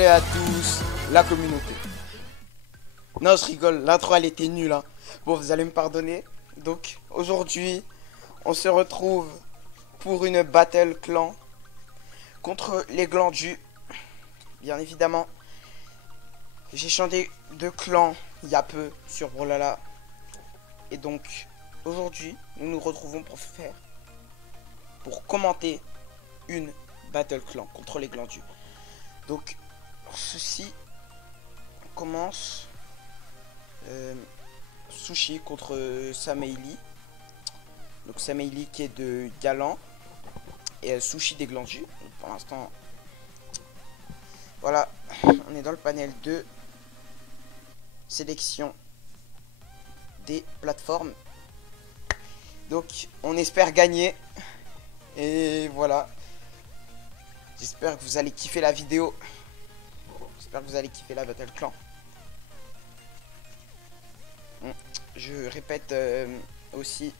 Salut à tous, la communauté. Non, je rigole, l'intro elle était nulle, hein. Bon, vous allez me pardonner. Donc, aujourd'hui, on se retrouve pour une battle clan contre les glandus. Bien évidemment, j'ai changé de clan il y a peu sur Brawlhalla. Et donc, aujourd'hui, nous nous retrouvons pour commenter une battle clan contre les glandus. Donc, ceci commence Sushi contre Sameili. Donc Sameili qui est de Galant et Sushi des glandus. Donc, pour l'instant, voilà, on est dans le panel de sélection des plateformes. Donc on espère gagner. Et voilà. J'espère que vous allez kiffer la vidéo. J'espère que vous allez kiffer la Battle Clan. Je répète aussi,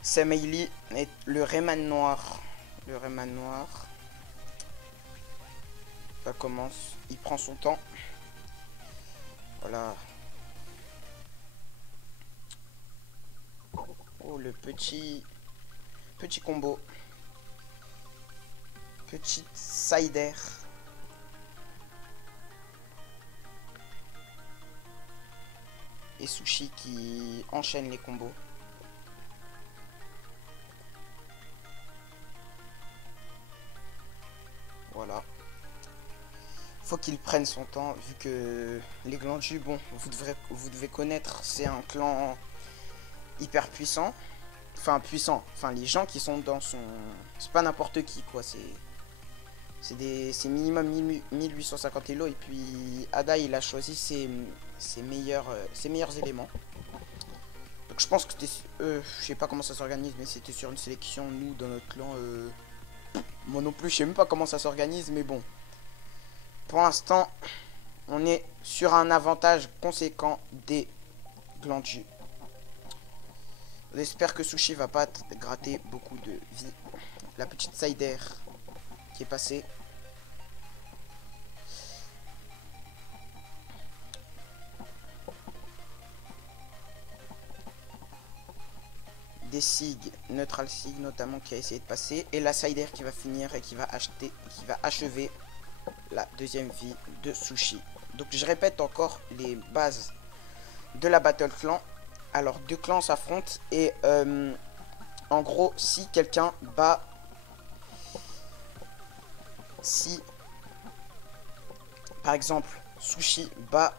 Sameili est le Rayman noir. Le Rayman noir. Ça commence. Il prend son temps. Voilà. Oh, le petit combo. Petite sider. Et Sushi qui enchaîne les combos. Voilà. Faut qu'il prenne son temps vu que les glandus, bon, vous devez connaître, c'est un clan hyper puissant. Enfin puissant. Enfin les gens qui sont dans son... C'est pas n'importe qui quoi, c'est minimum 1850 Elo. Et puis Ada il a choisi ses meilleurs éléments. Donc je pense que je sais pas comment ça s'organise, mais c'était sur une sélection. Nous dans notre clan, moi non plus je sais même pas comment ça s'organise, mais bon, pour l'instant on est sur un avantage conséquent des glandus. J'espère que Sushi va pas gratter beaucoup de vie. La petite sider qui est passée. Des SIG, Neutral SIG notamment qui a essayé de passer. Et la sider qui va finir et qui va achever la deuxième vie de Sushi. Donc je répète encore les bases de la Battle Clan. Alors deux clans s'affrontent et en gros si quelqu'un bat... Si par exemple Sushi bat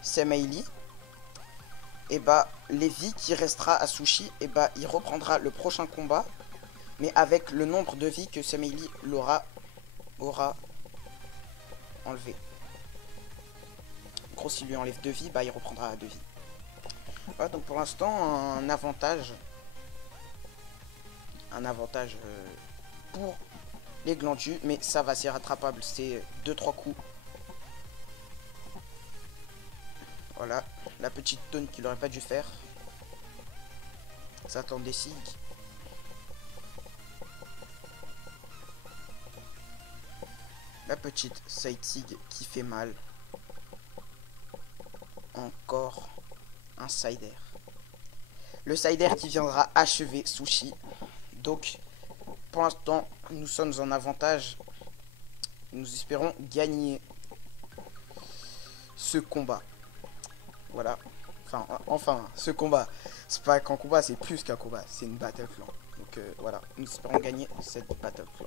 Sameili, et bah les vies qui restera à Sushi, et bah il reprendra le prochain combat, mais avec le nombre de vies que Sameili aura enlevé. En gros, s'il lui enlève 2 vies, bah il reprendra 2 vies. Voilà, donc pour l'instant un avantage pour les glandus, mais ça va, c'est rattrapable, c'est 2-3 coups. Voilà, la petite tonne qu'il aurait pas dû faire. Ça attend des SIG. La petite side SIG qui fait mal. Encore un sider. Le sider qui viendra achever Sushi. Donc, pour l'instant, nous sommes en avantage. Nous espérons gagner ce combat. Voilà. Enfin, ce combat. C'est pas qu'un combat, c'est plus qu'un combat. C'est une battle clan. Donc voilà. Nous espérons gagner cette battle clan.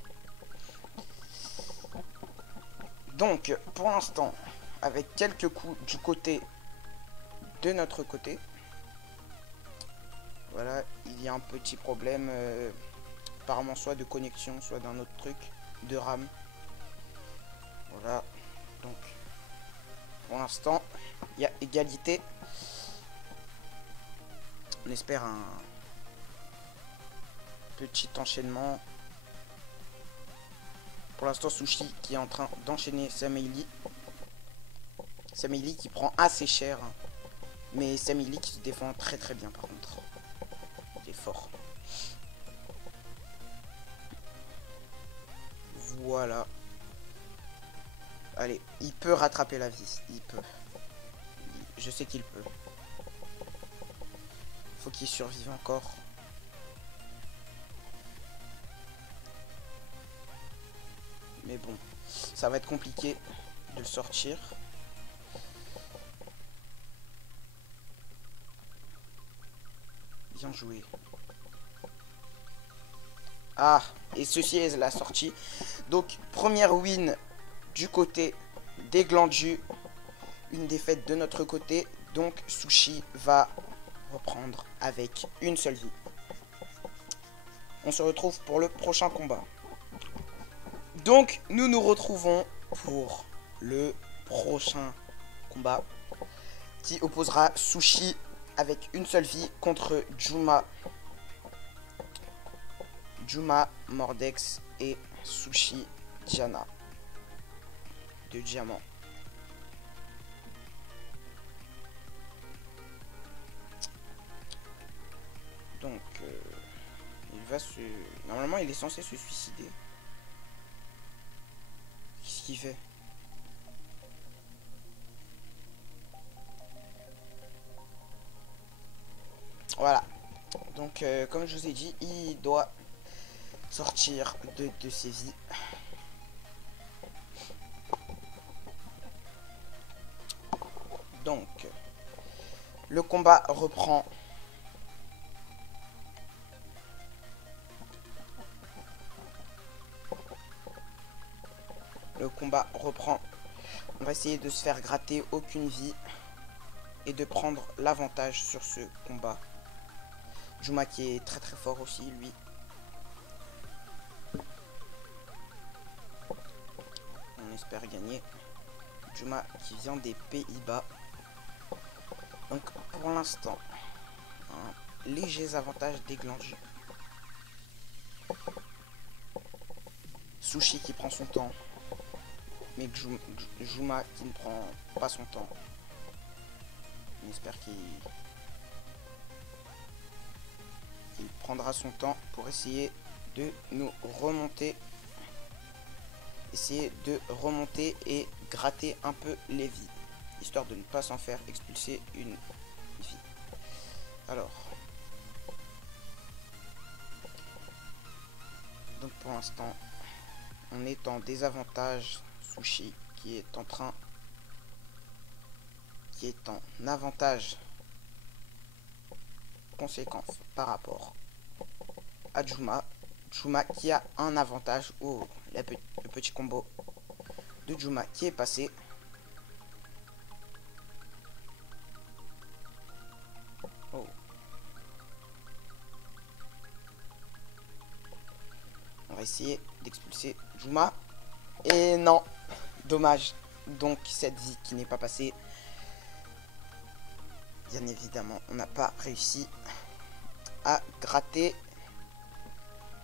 Donc, pour l'instant, avec quelques coups du côté de notre côté. Voilà, il y a un petit problème. Apparemment, soit de connexion, soit d'un autre truc. De RAM. Voilà. Donc, pour l'instant, il y a égalité. On espère un petit enchaînement. Pour l'instant, Sushi qui est en train d'enchaîner Sameili. Sameili qui prend assez cher. Mais Sameili qui se défend très très bien par contre. Il est fort. Voilà. Allez, il peut rattraper la vie. Il peut. Je sais qu'il peut. Faut qu'il survive encore. Mais bon, ça va être compliqué de le sortir. Bien joué. Ah, et ceci est la sortie. Donc, première win du côté des Glandus. Une défaite de notre côté. Donc, Sushi va reprendre avec une seule vie. On se retrouve pour le prochain combat. Donc, nous nous retrouvons pour le prochain combat qui opposera Sushi avec une seule vie contre Juma. Juma, Mordex et Sushi Diana de diamant. Donc, il va se... Normalement, il est censé se suicider. Qu'est-ce qu'il fait? Voilà. Donc, comme je vous ai dit, il doit sortir de ses vies. Donc, le combat reprend. Le combat reprend. On va essayer de se faire gratter aucune vie et de prendre l'avantage sur ce combat. Juma qui est très très fort aussi, lui. On espère gagner. Juma qui vient des Pays-Bas. Donc pour l'instant, un léger avantage des Glandus. Sushi qui prend son temps. Mais Juma qui ne prend pas son temps. On espère qu'il prendra son temps pour essayer de nous remonter. Essayer de remonter et gratter un peu les vies. Histoire de ne pas s'en faire expulser une vie. Alors. Donc pour l'instant, on est en désavantage. Sushi qui est en train... qui est en avantage conséquence par rapport à Juma. Juma qui a un avantage. Oh, le petit combo de Juma qui est passé. Oh. On va essayer d'expulser Juma. Et non, dommage. Donc cette vie qui n'est pas passée. Bien évidemment, on n'a pas réussi à gratter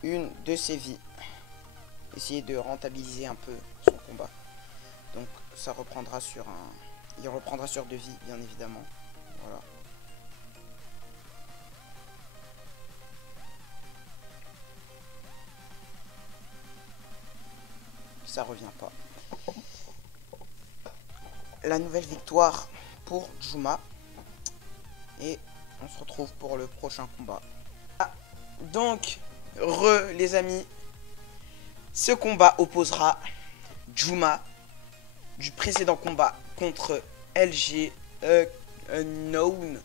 une de ses vies. Essayer de rentabiliser un peu son combat. Donc ça reprendra sur un... Il reprendra sur 2 vies, bien évidemment. Voilà. Ça revient pas. La nouvelle victoire pour Juma. Et on se retrouve pour le prochain combat. Ah, donc, les amis, ce combat opposera Juma du précédent combat contre LG Unknown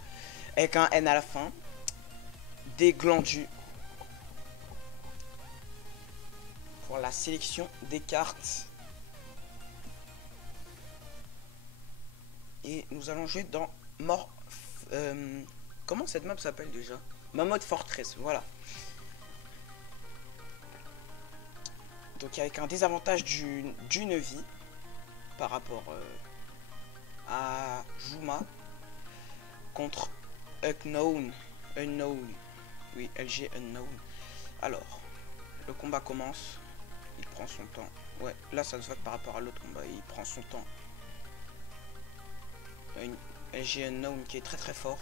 avec un N à la fin, des Glandus, pour la sélection des cartes. Et nous allons jouer dans comment cette map s'appelle déjà? Mammoth Fortress, voilà. Donc avec un désavantage d'une vie par rapport à Juma contre Unknown. Oui, LG Unknown. Alors, le combat commence. Il prend son temps. Ouais, là ça se voit que par rapport à l'autre combat, il prend son temps. Une LG Unknown qui est très très fort.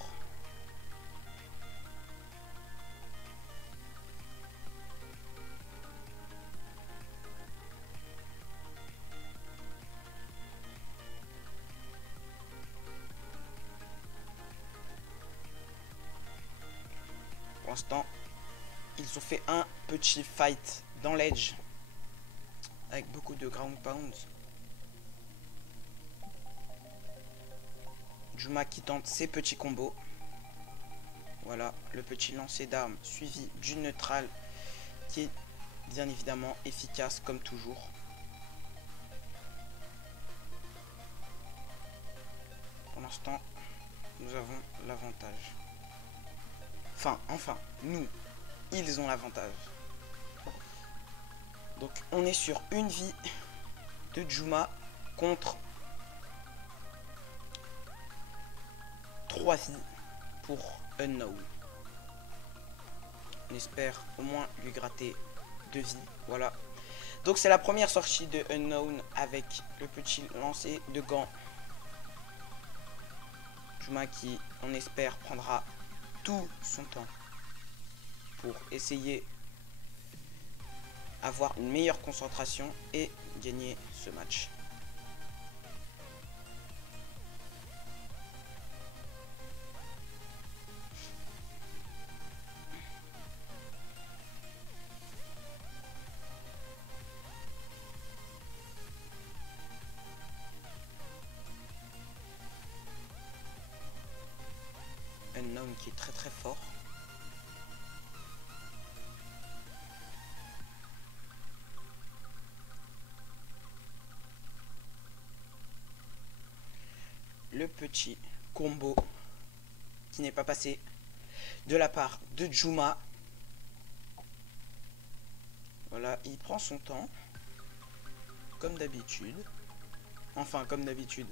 Pour l'instant, ils ont fait un petit fight dans l'edge avec beaucoup de ground pound. Juma qui tente ses petits combos. Voilà, le petit lancer d'armes suivi d'une neutrale qui est bien évidemment efficace comme toujours. Pour l'instant, nous avons l'avantage. Enfin, nous, ils ont l'avantage. Donc, on est sur une vie de Juma contre 3 vies pour Unknown. On espère au moins lui gratter 2 vies. Voilà. Donc, c'est la première sortie de Unknown avec le petit lancer de gants. Juma qui, on espère, prendra tout son temps pour essayer avoir une meilleure concentration et gagner ce match. Unknown qui est très très fort. Le petit combo qui n'est pas passé de la part de Juma. Voilà, il prend son temps comme d'habitude. Enfin, comme d'habitude.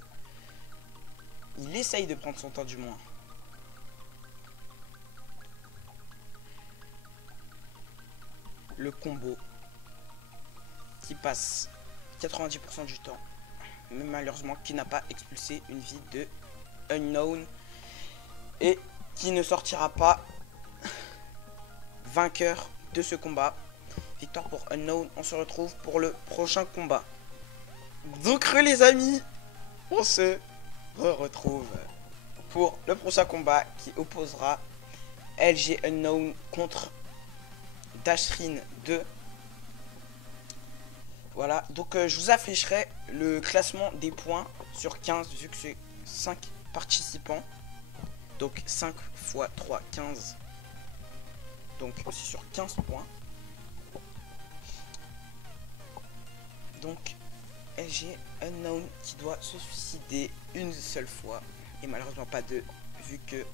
Il essaye de prendre son temps du moins. Le combo qui passe 90% du temps, mais malheureusement qui n'a pas expulsé une vie de Unknown et qui ne sortira pas vainqueur de ce combat. Victoire pour Unknown, on se retrouve pour le prochain combat. Donc les amis, on se retrouve pour le prochain combat qui opposera LG Unknown contre Dashrin 2. Voilà, donc je vous afficherai le classement des points sur 15 vu que c'est 5 participants. Donc 5 x 3, 15. Donc c'est sur 15 points. Donc LG Unknown qui doit se suicider une seule fois. Et malheureusement pas deux, vu que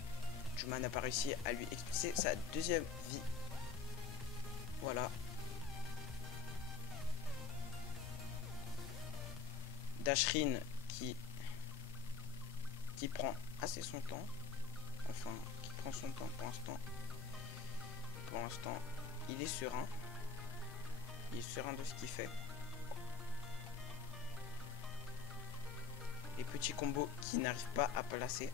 Juma n'a pas réussi à lui expulser sa deuxième vie. Voilà. Dashrin qui prend assez son temps. Enfin, qui prend son temps pour l'instant. Pour l'instant, il est serein. Il est serein de ce qu'il fait. Les petits combos qui n'arrivent pas à placer.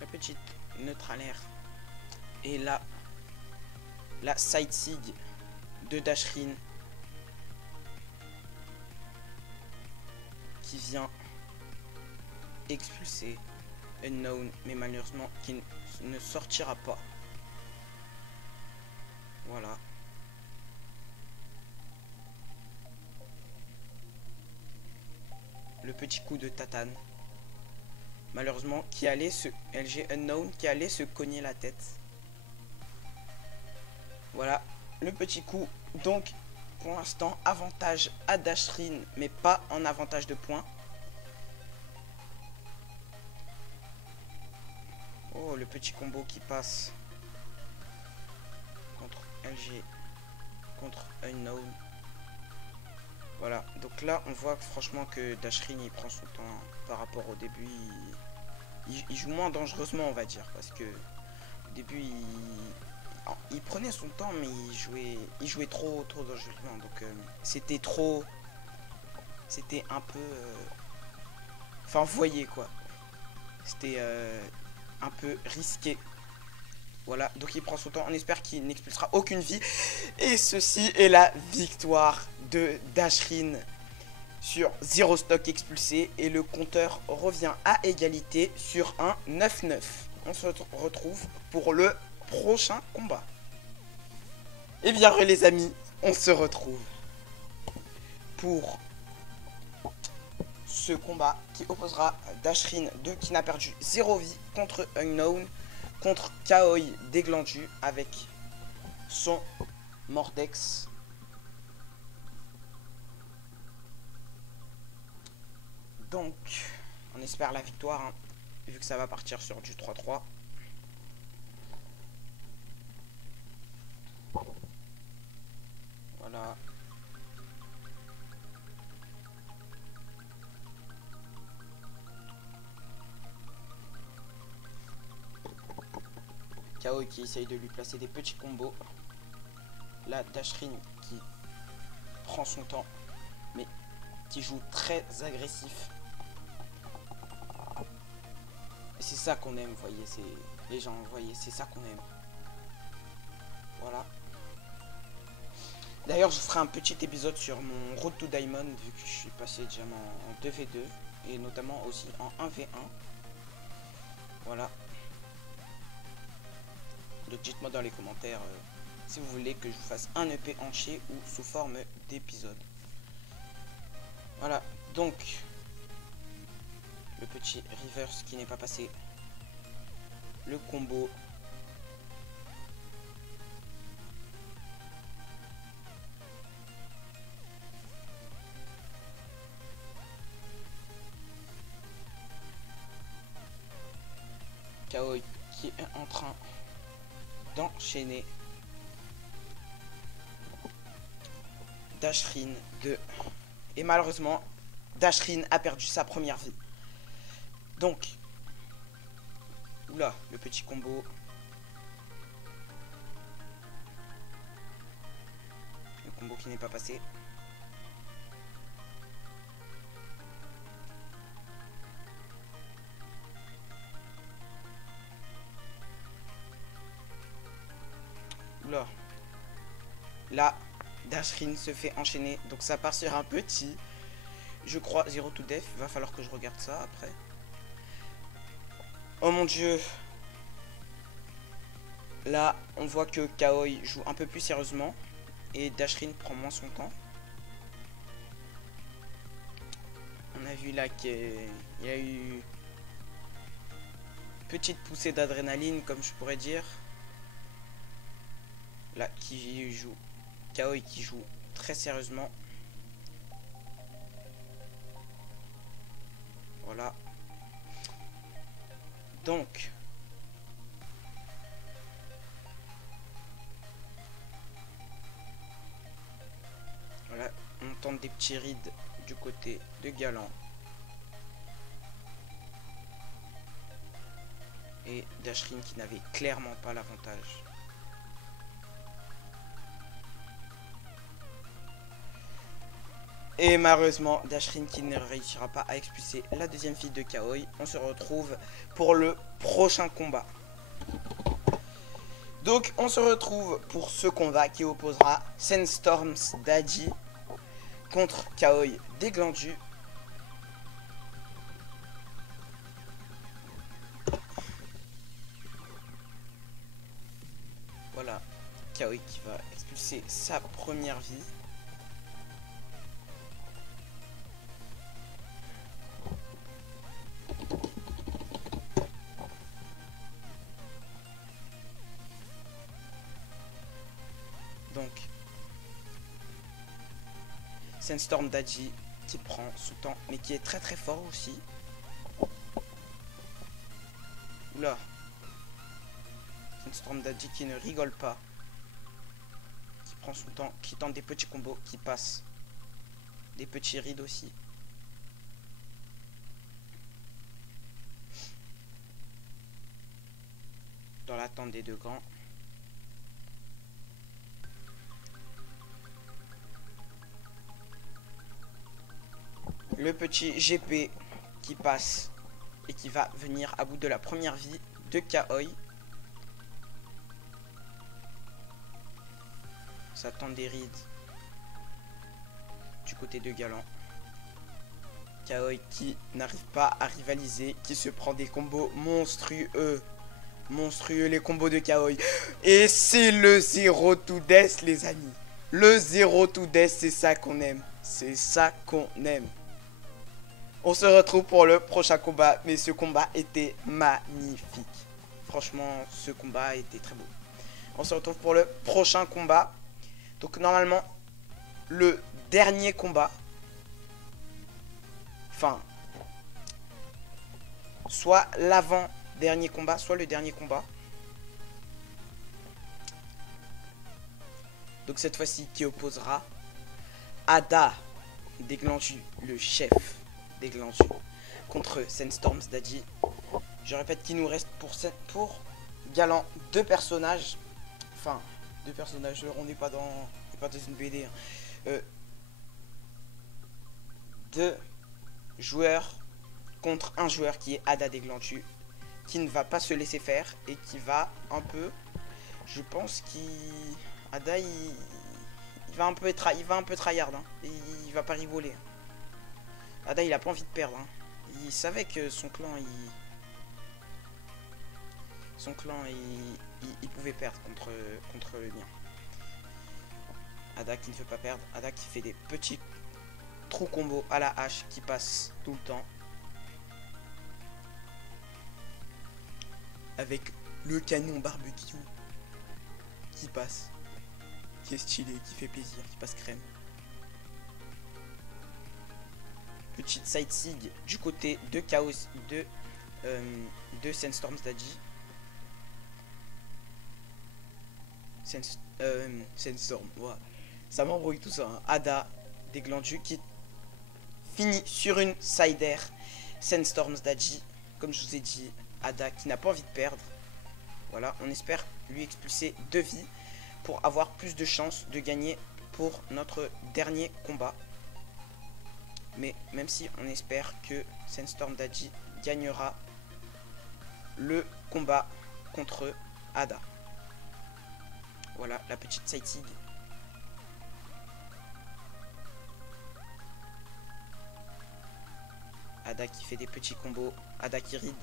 La petite neutralaire. Et là, la side sig de Dashrin qui vient expulser Unknown, mais malheureusement qui ne sortira pas. Voilà. Le petit coup de tatane. Malheureusement qui allait se LG Unknown qui allait se cogner la tête. Voilà le petit coup. Donc pour l'instant avantage à Dashrin, mais pas en avantage de points. Oh, le petit combo qui passe contre LG, contre Unknown. Voilà, donc là on voit franchement que Dashrin il prend son temps par rapport au début. Il joue moins dangereusement, on va dire, parce que au début il prenait son temps, mais il jouait trop dangereusement. Donc c'était trop, c'était un peu, enfin vous voyez quoi, c'était un peu risqué. Voilà, donc il prend son temps. On espère qu'il n'expulsera aucune vie. Et ceci est la victoire de Dashrin sur 0 stock expulsé. Et le compteur revient à égalité sur un 9-9. On se retrouve pour le prochain combat. Et bien les amis, on se retrouve pour ce combat qui opposera Dashrin qui n'a perdu 0 vie contre Unknown, contre Kaoi Déglandu avec son Mordex. Donc, on espère la victoire, hein, vu que ça va partir sur du 3-3. Voilà. Kaoi qui essaye de lui placer des petits combos. Là, Dashrin qui prend son temps, mais qui joue très agressif. Et c'est ça qu'on aime, vous voyez, c'est les gens, vous voyez, c'est ça qu'on aime. Voilà. D'ailleurs, je ferai un petit épisode sur mon Road to Diamond, vu que je suis passé déjà en 2v2, et notamment aussi en 1v1. Voilà. Donc dites-moi dans les commentaires si vous voulez que je vous fasse un EP entier ou sous forme d'épisode. Voilà, donc le petit reverse qui n'est pas passé. Le combo. Kaoi qui est en train d'enchaîner. Dashrin 2. Et malheureusement, Dashrin a perdu sa première vie. Donc, oula, le petit combo. Le combo qui n'est pas passé. Oula. Là, Dashrin se fait enchaîner. Donc ça part sur un petit. Je crois 0 to death. Il va falloir que je regarde ça après. Oh mon dieu. Là, on voit que Kaoi joue un peu plus sérieusement. Et Dashrin prend moins son temps. On a vu là qu'il y a eu petite poussée d'adrénaline, comme je pourrais dire. Là, qui joue Kaoi qui joue très sérieusement. Voilà. Donc, voilà, on tente des petits rides du côté de Galant. Et Dashrin qui n'avait clairement pas l'avantage. Et malheureusement, Dashrin qui ne réussira pas à expulser la deuxième fille de Kaoi. On se retrouve pour le prochain combat. Donc, on se retrouve pour ce combat qui opposera Sandstorms Daddy contre Kaoi Déglandu. Voilà, Kaoi qui va expulser sa première vie. Donc, Sandstorm Daddy qui prend son temps, mais qui est très très fort aussi. Oula. Sandstorm Daddy qui ne rigole pas. Qui prend son temps, qui tente des petits combos, qui passe. Des petits rides aussi. Dans l'attente des deux grands. Le petit GP qui passe et qui va venir à bout de la première vie de Kaoi. Ça tente des rides du côté de Galant. Kaoi qui n'arrive pas à rivaliser, qui se prend des combos monstrueux. Monstrueux les combos de Kaoi. Et c'est le 0 to death les amis. Le 0 to death, c'est ça qu'on aime. C'est ça qu'on aime. On se retrouve pour le prochain combat. Mais ce combat était magnifique. Franchement, ce combat était très beau. On se retrouve pour le prochain combat. Donc normalement, le dernier combat. Enfin, soit l'avant-dernier combat, soit le dernier combat. Donc cette fois-ci, qui opposera Ada des Glandus, le chef des Glandus, contre Sandstorm Daddy. Je répète qu'il nous reste pour Galant deux personnages. Enfin, deux personnages, on n'est pas dans une BD. Hein. Deux joueurs contre un joueur qui est Ada des Glandus, qui ne va pas se laisser faire et qui va un peu, je pense Ada il va un peu tryhard, hein. Il va pas rigoler. Ada il a pas envie de perdre, hein. Il savait que son clan il pouvait perdre contre le mien. Ada qui ne veut pas perdre, Ada qui fait des petits trous combo à la hache qui passe tout le temps. Avec le canon barbecue qui passe, qui est stylé, qui fait plaisir, qui passe crème. Petite side sig du côté de Chaos de Sandstorm Daddy. Sandstorm, ouais. Ça m'embrouille tout ça. Hein. Ada des Glandus qui finit sur une side air. Sandstorm Daddy, comme je vous ai dit, Ada qui n'a pas envie de perdre. Voilà, on espère lui expulser 2 vies pour avoir plus de chances de gagner pour notre dernier combat. Mais même si on espère que Sandstorm Daddy gagnera le combat contre Ada. Voilà la petite side sig. Ada qui fait des petits combos. Ada qui ride.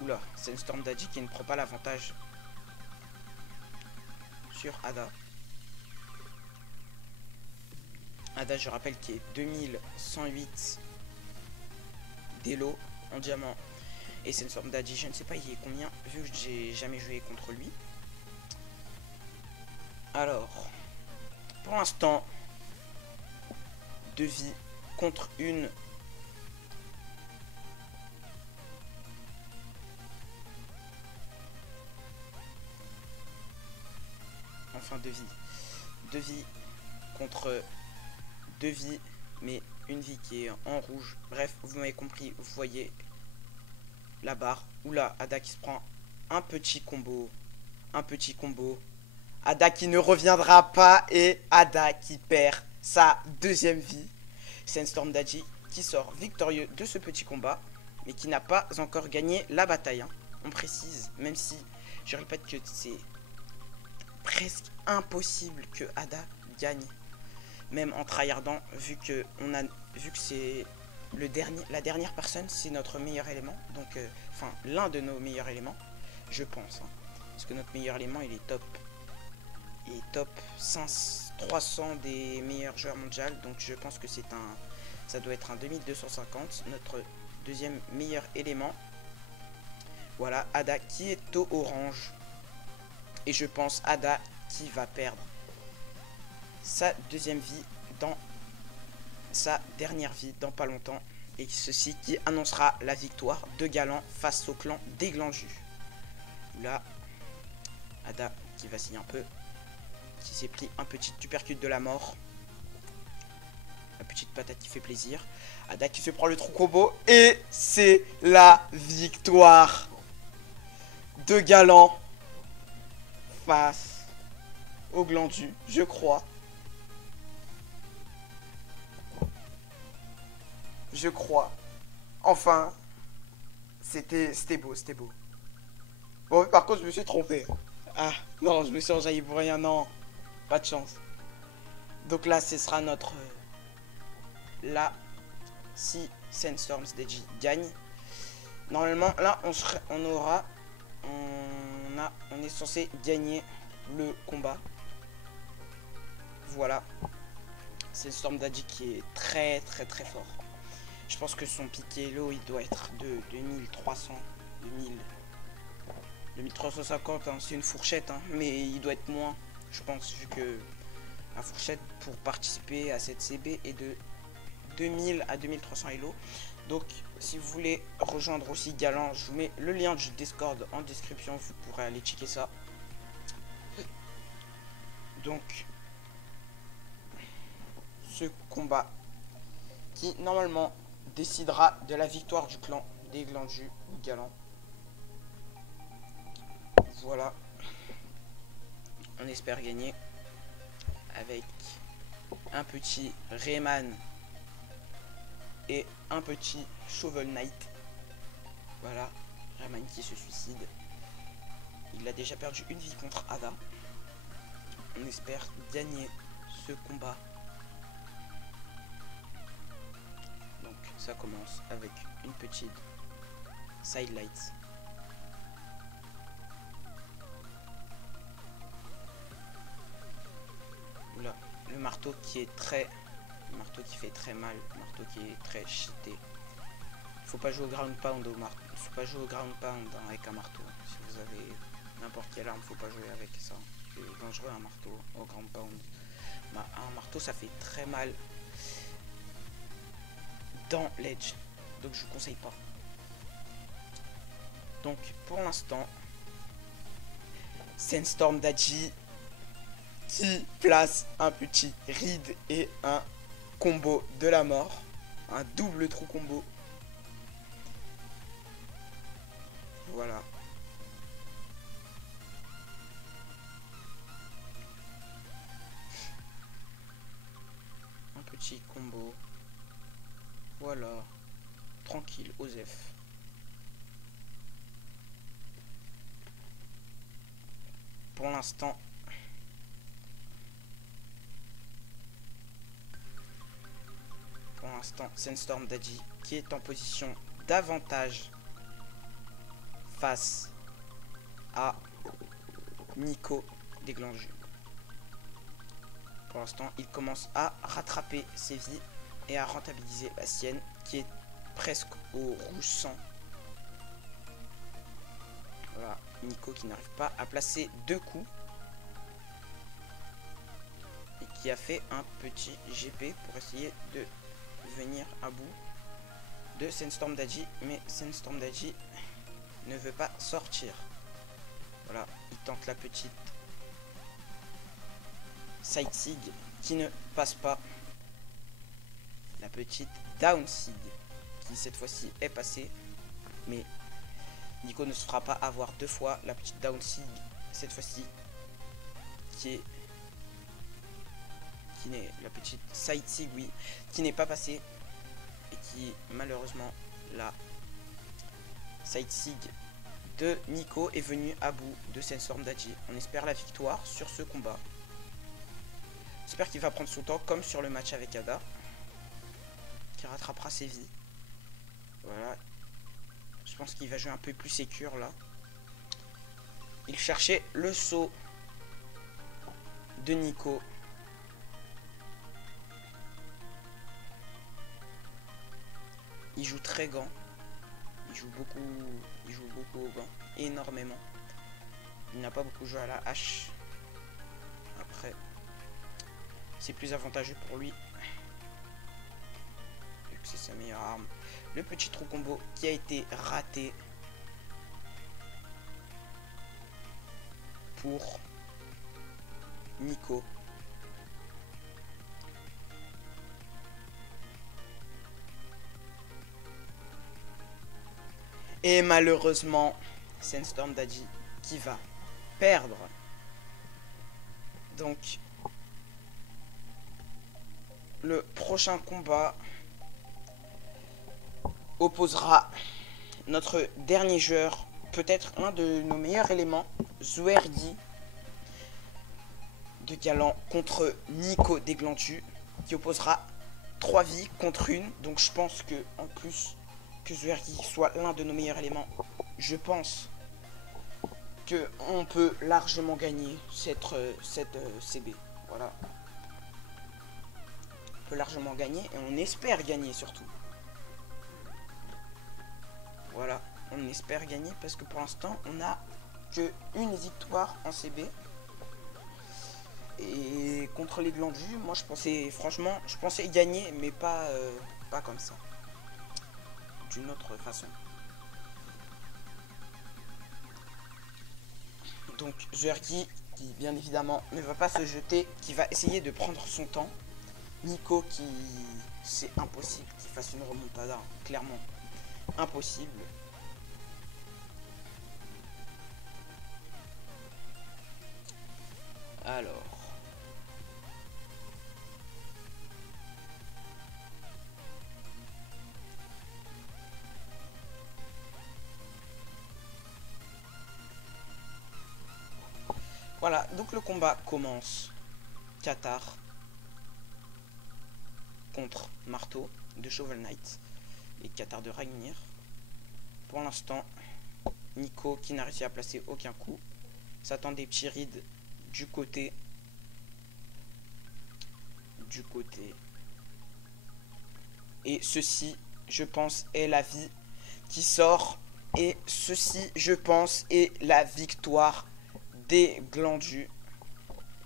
Oula, Sandstorm Daddy qui ne prend pas l'avantage sur Ada. Ada, je rappelle, qui est 2108 d'élo en diamant. Et Sandstorm Daddy, je ne sais pas il est combien, vu que j'ai jamais joué contre lui. Alors, pour l'instant, 2 vies contre une. Enfin 2 vies. 2 vies contre 2 vies, mais une vie qui est en rouge. Bref, vous m'avez compris, vous voyez la barre. Oula, Ada qui se prend un petit combo. Un petit combo. Ada qui ne reviendra pas et Ada qui perd sa 2e vie. Sandstorm Daddy qui sort victorieux de ce petit combat, mais qui n'a pas encore gagné la bataille. Hein. On précise, même si je répète que c'est presque impossible que Ada gagne, même en tryhardant, vu que c'est la dernière personne, c'est notre meilleur élément, donc enfin l'un de nos meilleurs éléments, je pense, hein, parce que notre meilleur élément il est top 300 des meilleurs joueurs mondiaux, donc je pense que ça doit être un 2250, notre 2e meilleur élément. Voilà, Ada qui est au orange. Et je pense Ada qui va perdre sa 2e vie dans sa dernière vie dans pas longtemps. Et ceci qui annoncera la victoire de Galant face au clan des Glandus. Là, Ada qui vacille un peu, qui s'est pris un petit tubercule de la mort. La petite patate qui fait plaisir. Ada qui se prend le trou combo. Et c'est la victoire de Galant face au Glandu, je crois. Je crois. Enfin, c'était beau, c'était beau. Bon, par contre, je me suis trompé. Ah, non, je me suis enjaillé pour rien, non. Pas de chance. Donc là, ce sera notre... là, si Sandstorms DJ gagne. Normalement, là, on est censé gagner le combat. Voilà. Sandstorm Daddy qui est très très très fort. Je pense que son piqué Elo, il doit être de 2300, 2000, 2350, hein. C'est une fourchette, hein, mais il doit être moins, je pense, vu que la fourchette pour participer à cette CB est de 2000 à 2300 Elo. Donc, si vous voulez rejoindre aussi Galant, je vous mets le lien du Discord en description, vous pourrez aller checker ça. Donc, ce combat qui, normalement, décidera de la victoire du clan des Glandus Galant. Voilà. On espère gagner avec un petit Rayman et un petit Shovel Knight. Voilà, Rayman qui se suicide. Il a déjà perdu une vie contre Ada. On espère gagner ce combat. Donc ça commence avec une petite sidelight. Là, le marteau qui est très... Le marteau qui fait très mal, le marteau qui est très cheaté. Faut pas jouer au ground pound au marteau. Faut pas jouer au ground pound avec un marteau. Si vous avez n'importe quelle arme, faut pas jouer avec ça. C'est dangereux un marteau au ground pound. Bah, un marteau ça fait très mal dans l'edge. Donc je vous conseille pas. Donc pour l'instant, Sandstorm Daddy qui place un petit ride et un combo de la mort. Un double trou combo. Voilà. Un petit combo. Voilà. Tranquille, Osef. Pour l'instant, Sandstorm Daddy qui est en position d'avantage face à Nico des Glandus. Pour l'instant, il commence à rattraper ses vies et à rentabiliser la sienne qui est presque au rouge sang. Voilà, Nico qui n'arrive pas à placer deux coups et qui a fait un petit GP pour essayer de venir à bout de Sandstorm Daddy, mais Sandstorm Daddy ne veut pas sortir. Voilà, il tente la petite side sig qui ne passe pas. La petite down sig qui cette fois-ci est passée, mais Nico ne se fera pas avoir deux fois. La petite down sig cette fois-ci qui n'est la petite side sig, oui, qui n'est pas passée et qui malheureusement la side sig de Nico est venu à bout de Sandstorm Daddy. On espère la victoire sur ce combat. J'espère qu'il va prendre son temps comme sur le match avec Ada, qui rattrapera ses vies. Voilà, je pense qu'il va jouer un peu plus sécure là. Il cherchait le saut de Nico. Il joue très gant. Il joue beaucoup au gant. Énormément. Il n'a pas beaucoup joué à la hache. Après, c'est plus avantageux pour lui. Vu que c'est sa meilleure arme. Le petit trou combo qui a été raté. Pour Nico. Et malheureusement, Sandstorm Daddy qui va perdre. Donc, le prochain combat opposera notre dernier joueur, peut-être un de nos meilleurs éléments, Zwergy de Galant, contre Nico Deglandu, qui opposera 3 vies contre une. Donc je pense que, en plus que Zwergy soit l'un de nos meilleurs éléments, je pense que on peut largement gagner cette CB. Voilà. On peut largement gagner et on espère gagner surtout. Voilà, on espère gagner parce que pour l'instant on n'a que une victoire en CB. Et contre les Glandus, moi je pensais, franchement, je pensais gagner, mais pas comme ça. D'une autre façon. Donc Zwergy, qui bien évidemment ne va pas se jeter, qui va essayer de prendre son temps. Nico qui, c'est impossible qu'il fasse une remontada, clairement. Impossible. Alors. Voilà, donc le combat commence. Qatar contre Marteau de Shovel Knight et Qatar de Ragnir. Pour l'instant, Nico qui n'a réussi à placer aucun coup. S'attend des petits rides du côté. Et ceci, je pense, est la vie qui sort. Et ceci, je pense, est la victoire des Glandus.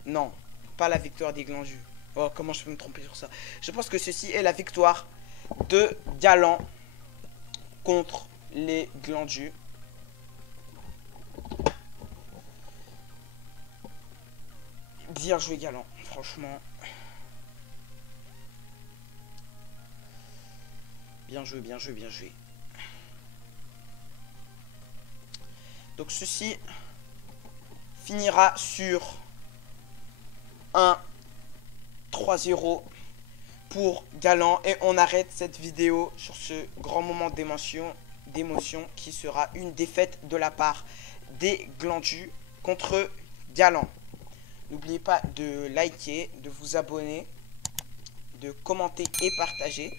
Non, pas la victoire des Glandus. Oh, comment je peux me tromper sur ça? Je pense que ceci est la victoire de Galant contre les Glandus. Bien joué Galant, franchement. Bien joué, bien joué, bien joué. Donc ceci finira sur un 3-0 pour Galant. Et on arrête cette vidéo sur ce grand moment d'émotion qui sera une défaite de la part des Glandus contre Galant. N'oubliez pas de liker, de vous abonner, de commenter et partager.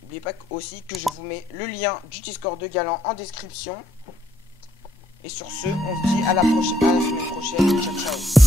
N'oubliez pas aussi que je vous mets le lien du Discord de Galant en description. Et sur ce, on se dit à la semaine prochaine. Ciao, ciao.